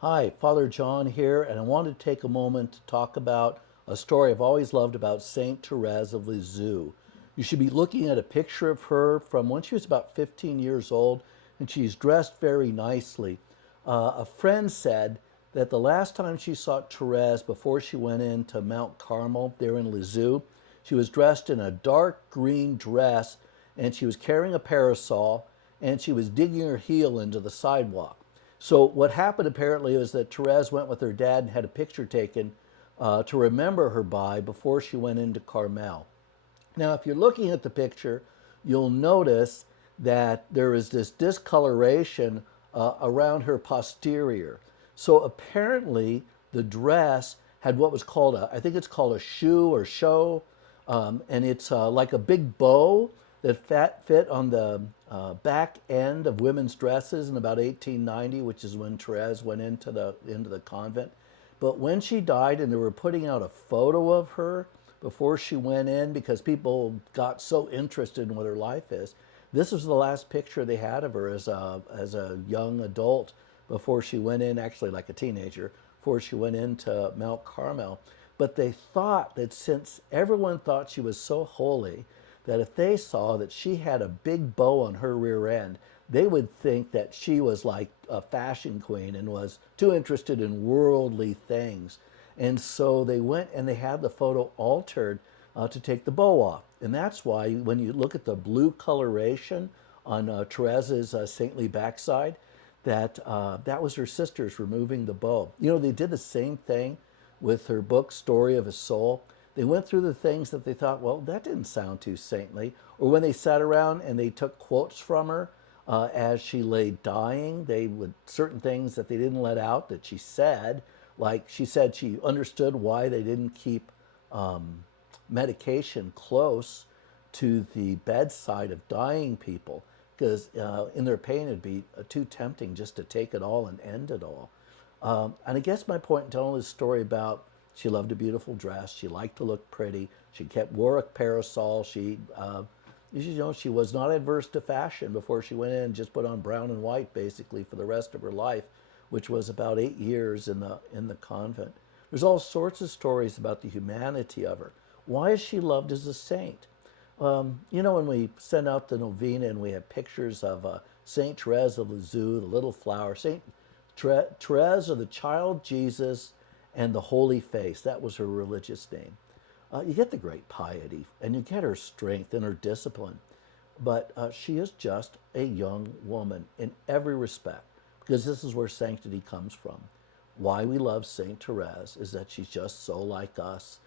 Hi, Father John here, and I wanted to take a moment to talk about a story I've always loved about Saint Therese of Lisieux. You should be looking at a picture of her from when she was about 15 years old, and she's dressed very nicely. A friend said that the last time she saw Therese before she went into Mount Carmel there in Lisieux, she was dressed in a dark green dress, and she was carrying a parasol, and she was digging her heel into the sidewalk. So what happened apparently is that Therese went with her dad and had a picture taken to remember her by before she went into Carmel. Now, if you're looking at the picture, you'll notice that there is this discoloration around her posterior. So apparently, the dress had what was called I think it's called a shoe or show, and it's like a big bow that fit on the back end of women's dresses in about 1890, which is when Therese went into the convent. But when she died, and they were putting out a photo of her before she went in because people got so interested in what her life is. This was the last picture they had of her as a young adult before she went in, actually like a teenager, before she went into Mount Carmel. But they thought that since everyone thought she was so holy, that if they saw that she had a big bow on her rear end, they would think that she was like a fashion queen and was too interested in worldly things. And so they went and they had the photo altered to take the bow off. And that's why when you look at the blue coloration on Therese's saintly backside, that was her sisters removing the bow. You know, they did the same thing with her book, Story of a Soul. They went through the things that they thought, well, that didn't sound too saintly. Or when they sat around and they took quotes from her as she lay dying, they would certain things that they didn't let out that she said, like she said she understood why they didn't keep medication close to the bedside of dying people because in their pain it'd be too tempting just to take it all and end it all. And I guess my point in telling this story about she loved a beautiful dress, she liked to look pretty, she kept wore a parasol, she was not adverse to fashion before she went in and just put on brown and white basically for the rest of her life, which was about 8 years in the convent. There's all sorts of stories about the humanity of her. Why is she loved as a saint? When we send out the novena and we have pictures of Saint Therese of Lisieux, the little flower, Saint Therese of the Child Jesus and the Holy Face. That was her religious name. You get the great piety and you get her strength and her discipline. But she is just a young woman in every respect because this is where sanctity comes from. Why we love Saint Therese is that she's just so like us.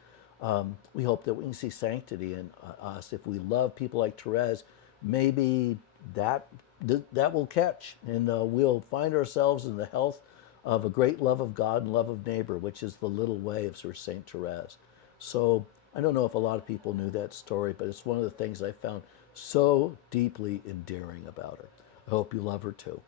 We hope that we can see sanctity in us. If we love people like Therese, maybe that will catch, and we'll find ourselves in the health of a great love of God and love of neighbor, which is the little way of Sir Saint Therese. So I don't know if a lot of people knew that story, but it's one of the things I found so deeply endearing about her. I hope you love her too.